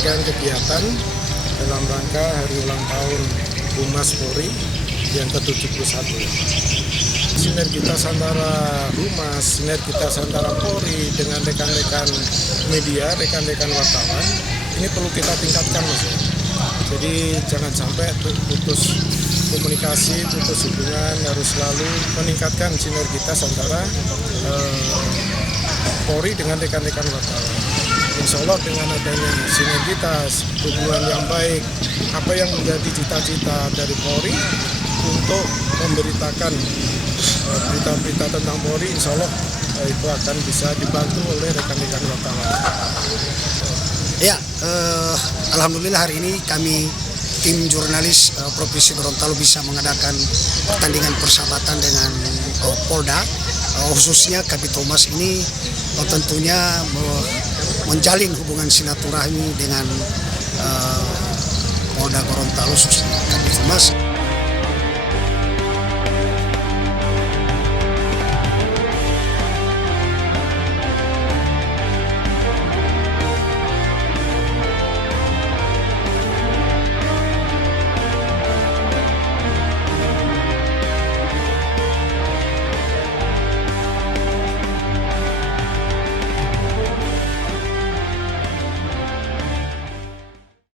rangkaian kegiatan dalam rangka hari ulang tahun Humas Polri yang ke-71. Sinergitas antara Humas, sinergitas antara Polri dengan rekan-rekan media, rekan-rekan wartawan, ini perlu kita tingkatkan, Mas. Jadi jangan sampai putus komunikasi, putus hubungan, harus selalu meningkatkan sinergitas antara Polri dengan rekan-rekan wartawan. Insya Allah dengan adanya sinergitas, hubungan yang baik, apa yang menjadi cita-cita dari Polri untuk memberitakan berita-berita tentang Polri, insya Allah itu akan bisa dibantu oleh rekan-rekan wartawan. Ya, alhamdulillah hari ini kami tim jurnalis Provinsi Gorontalo bisa mengadakan pertandingan persahabatan dengan Polda, khususnya Kabid Humas ini tentunya menjalin hubungan silaturahmi dengan Polda Gorontalo, khususnya Kabid Humas.